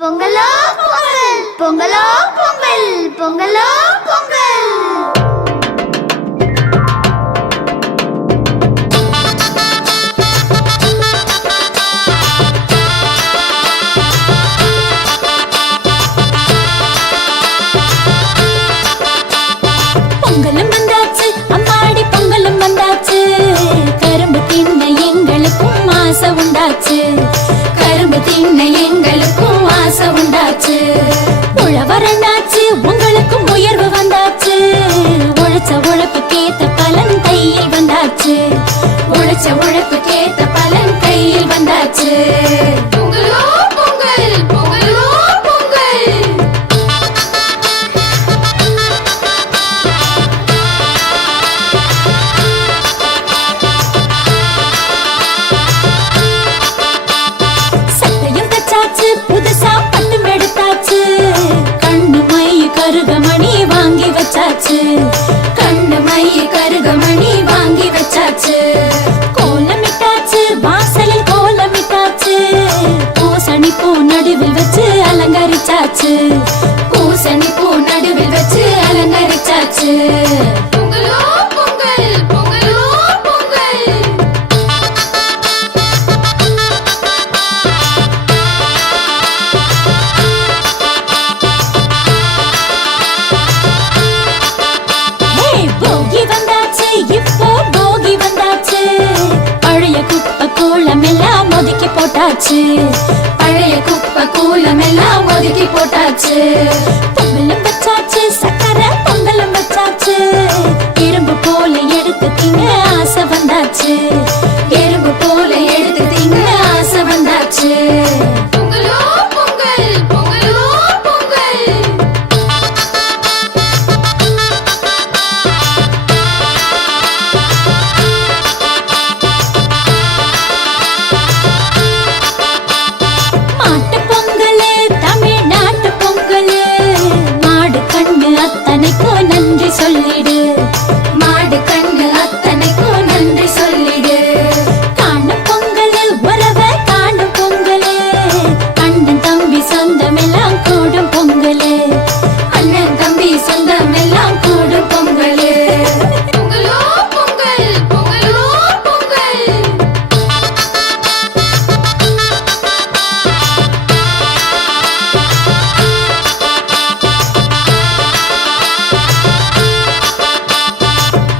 பொங்கலோ பொங்கல், பொங்கலோ பொங்கல், பொங்கலோ பொங்கல். பொங்கலும் வந்தாச்சு, அம்மாடி பொங்கலும் வந்தாச்சு. கரும்பு தின்ன எங்களுக்கும் ஆசை உண்டாச்சு. கரும்பு தின்ன எங்களுக்கும் ஆசை உண்டாச்சு. உழவரண்டாச்சு, உங்களுக்கும் உயர்வு வந்தாச்சு. உழைச்ச உழைப்புக்கேத்த பலன் கையில் வந்தாச்சு. உழைச்ச உழைப்புக்கேத்த பலன் கையில் வந்தாச்சு. பொங்கலோ பொங்கல், பொங்கலோ பொங்கல். சட்டையும் தச்சாச்சு, புதுசா பட்டும் எடுத்தாச்சு. கண்ணு மை கருகமணி வாங்கி வச்சாச்சு. கண்ணு மை கருகமணி வாங்கி வச்சாச்சு. கோலமிட்டாச்சு, வாசலில் கோலமிட்டாச்சு. பூசணி பூ நடுவில் வச்சு அலங்கரிச்சாச்சு. பூசணி பூ நடுவில் வச்சு அலங்கரிச்சாச்சு. பொங்கலோ பொங்கல், பொங்கலோ பொங்கல். போகி வந்தாச்சு, இப்போ போகி வந்தாச்சு. பழைய குப்பை கூலம் எல்லாம் ஒதுக்கி போட்டாச்சு. பழைய குப்பை கூலம் எல்லாம் ஒதுக்கி போட்டாச்சு. பொங்கலும் வச்சாச்சு, சக்கரை பொங்கலும் வச்சாச்சு. எறும்பு போல எடுத்து திங்க ஆசை வந்தாச்சு. எறும்பு போல எடுத்து திங்க ஆசை வந்தாச்சு. பொங்கலோ பொங்கல், பொங்கலோ பொங்கல். மாட்டு பொங்கலு, தமிழ்நாட்டு பொங்கலு. மாடு கண்ணு அத்தனைக்கும் நன்றி சொல்லிடு. மாடு கண்ணு அத்தனைக்கும் நன்றி சொல்லிடு. காணும் பொங்கலு, உறவை காணும் பொங்கலு. அண்ணன் தம்பி சொந்தம் எல்லாம் கூடும் பொங்கலு. அண்ணன் தம்பி சொந்தம் எல்லாம் கூடும் பொங்கலு. பொங்கலோ பொங்கல், பொங்கலோ பொங்கல்.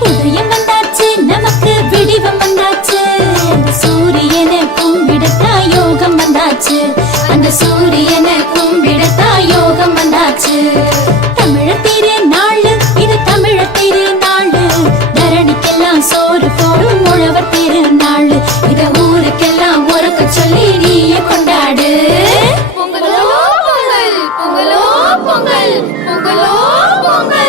உதயம் வந்தாச்சு, நமக்கு விடிவம் வந்தாச்சு. அந்த சூரியனை கும்பிடத்தா யோகம் வந்தாச்சு. அந்த சூரியனை கும்பிடத்தா யோகம் வந்தாச்சு. தமிழர் திருநாள், இது தமிழர் திருநாள். தரணிக்கெல்லாம் சோறு போடும் உழவர் திருநாள். இத ஊருக்கெல்லாம் உறக்க சொல்லி நீயே கொண்டாடு. பொங்கலோ பொங்கல், பொங்கலோ பொங்கல், பொங்கலோ பொங்கல்.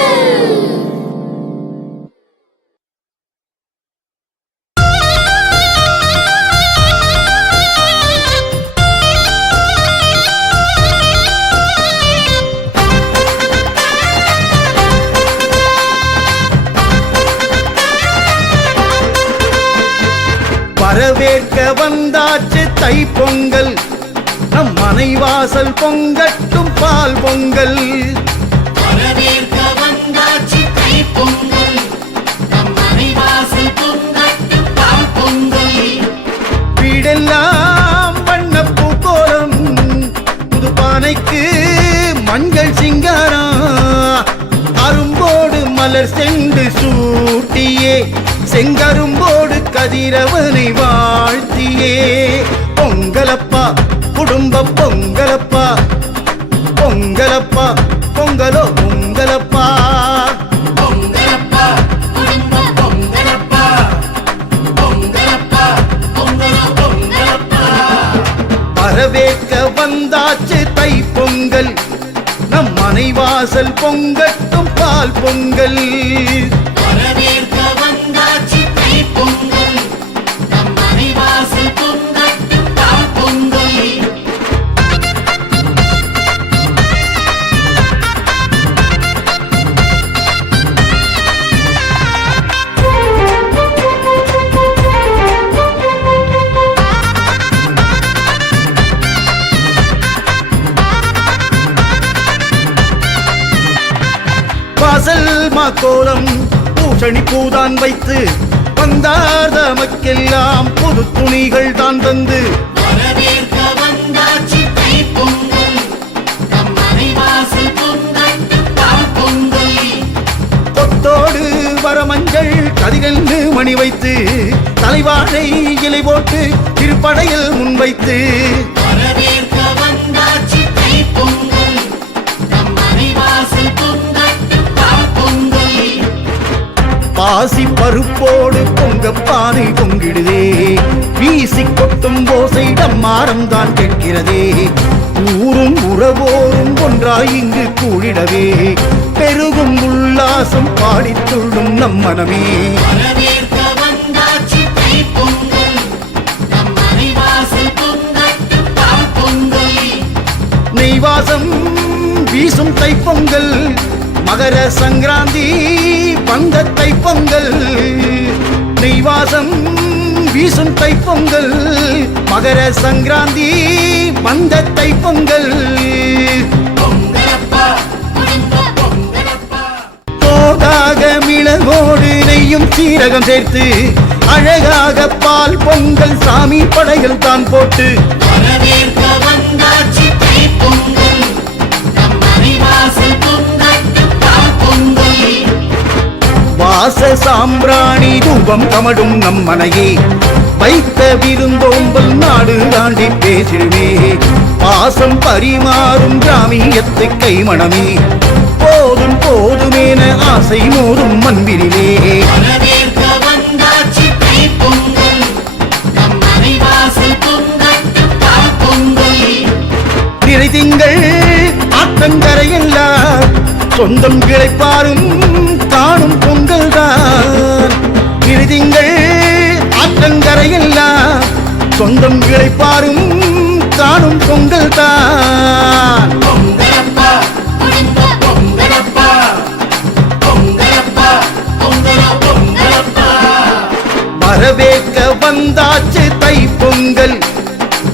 வரவேற்க வந்தாச்சு தைப்பொங்கல். நம் மனைவாசல் பொங்கட்டும் பால் பொங்கல். வரவேற்க வந்தாச்சு தைப்பொங்கல். நம் மனைவாசல் பொங்கட்டும் பால் பொங்கல். வீடெல்லாம் வண்ணப்பூ கோலம். புது பானைக்கு மஞ்சள் சிங்காரம். அரும்போடு மலர் செண்டு சூட்டியே, செங்கரும்போடு கதிரவனை வாழ்த்தியே. பொங்கலப்பா குடும்ப பொங்கலப்பா. பொங்கலப்பா பொங்கலோ பொங்கலப்பா. பொங்கலப்பா குடும்ப பொங்கலப்பா. பொங்கலப்பா பொங்கலோ பொங்கலப்பா. வரவேற்க வந்தாச்சு தைப்பொங்கல். நம் மனைவாசல் பொங்கட்டும் பால் பொங்கல். வரவேற்க வந்தாச்சு தைப்பொங்கல். நம் மனைவாசல் பொங்கட்டும் பால் பொங்கல். வாசல் மாக்கோலம் பூசணி பூதான் வைத்து வந்தார் தமக்கெல்லாம் புது துணிகள் தான் தந்து வரவேற்க வந்தாச்சு தைப்பொங்கல் நம் மனைவாசல் பொங்கட்டும் பால் பொங்கல் கொத்தோடு வரமஞ்சள் கதிரென்று மணி வைத்து தலைவாழை இலை போட்டு திருப்படையில் முன்வைத்து வரவேற்க வந்தாச்சு தைப்பொங்கல் நம் மனைவாசல் பொங்கட்டும் பால் பொங்கல் பாசி பருப்போடு பொங்கப்பானை பொங்கிடுதே வீசி கொட்டும் ஓசை டம்மாரம் தான் கேட்கிறதே ஊரும் உறவோரும் ஒன்றாய் இங்கு கூடிடவே பெருகும் உல்லாசம் பாடித் துள்ளும் நம் மனமே வரவேற்க வந்தாச்சு தைப்பொங்கல் நம் மனைவாசல் பொங்கட்டும் பால் பொங்கல் நெய்வாசம் வீசும் தைப்பொங்கல் மகர சங்கராந்தி வந்த தைப்பொங்கல் நெய்வாசம் வீசும் தைப்பொங்கல் மகர சங்கராந்தி வந்த தைப்பொங்கல் பொங்கலப்பா பொங்கலப்பா தோதாக மிளகோடு நெய்யும் சீரகம் சேர்த்து அழகாக பால் பொங்கல் சாமி படைகள் தான் போட்டு வரவேற்க வந்தாச்சு தைப்பொங்கல் நம் மனைவாசல் பொங்கட்டும் பால் பொங்கல் வாச சாம்பிராணி தூபம் கமடும் நம் மனையே வைத்த விருந்தோம்பல் நாடு தாண்டி பேசிடுமே பாசம் பரிமாறும் கிராமியத்து கைமணமே போதும் போதுமேன ஆசை மோதும் மண்பிரிலே வரவேற்க வந்தாச்சு தைப்பொங்கல் நம் மனைவாசல் பொங்கட்டும் பால் பொங்கல் திரை திங்கள் ஆற்றங்கரையெல்லாம் சொந்தம் கிளைப்பாரும் காணும் பொங்கல் தான் திரை திங்கள் ஆற்றங்கரையெல்லாம் சொந்தம் கிளைப்பாரும் காணும் பொங்கல் தான் பொங்கலப்பா பொங்கலப்பா பொங்கலப்பா பொங்கலப்பா வரவேற்க வந்தாச்சு தை பொங்கல்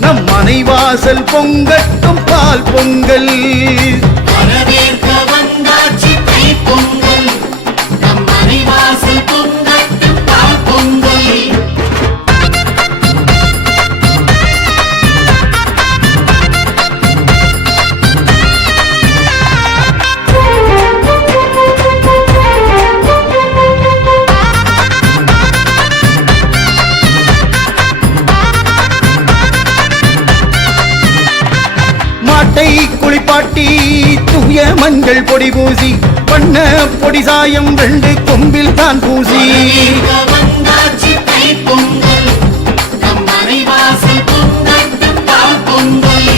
நம் மனைவாசல் பொங்கட்டும் பால் பொங்கல் வரவேற்க வந்தாச்சு தைப்பொங்கல் நம் மனைவாசல் பொங்கட்டும் பால் பொங்கல் மாட்டை குளிப்பாட்டி தூய மஞ்சள் பொடி பூசி வண்ண பொடி சாயம் 2 கொம்பில் தான் பூசி வரவேற்க வந்தாச்சு தைப்பொங்கல் நம் மனைவாசல் பொங்கட்டும் பால் பொங்கல்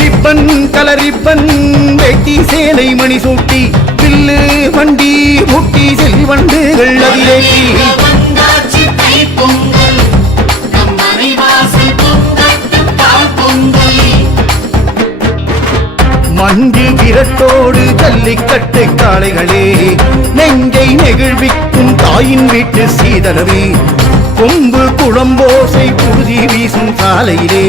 ரிப்பன் கலர் ரிப்பன் வெட்டி சேலை மணி சூட்டி பில்லு வண்டி முட்டி செல்வண்டுகள் அதிலேற்றி வரவேற்க வந்தாச்சு தைப்பொங்கல் நம் மனைவாசல் பொங்கட்டும் பால் பொங்கல் மஞ்சு விரட்டோடு ஜல்லிக்கட்டு காளைகளே நெஞ்சை நெகிழ்விக்கும் தாயின் வீட்டு சீதளவே கொம்பு குளம்போசை புழுதி வீசும் சாலையிலே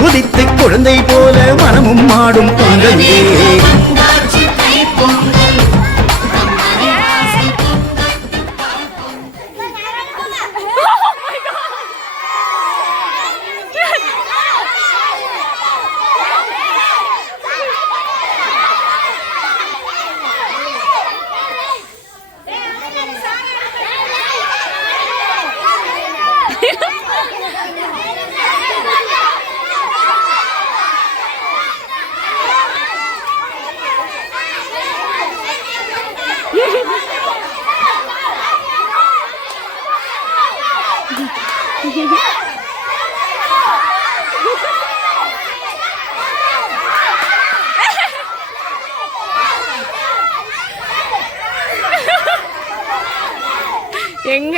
குதித்து குழந்தை போல மனமும் ஆடும் பொங்கலே வந்தாச்சு தைப்பொங்கல் நம் மனைவாசல் பொங்கட்டும் பால் பொங்கல் எங்க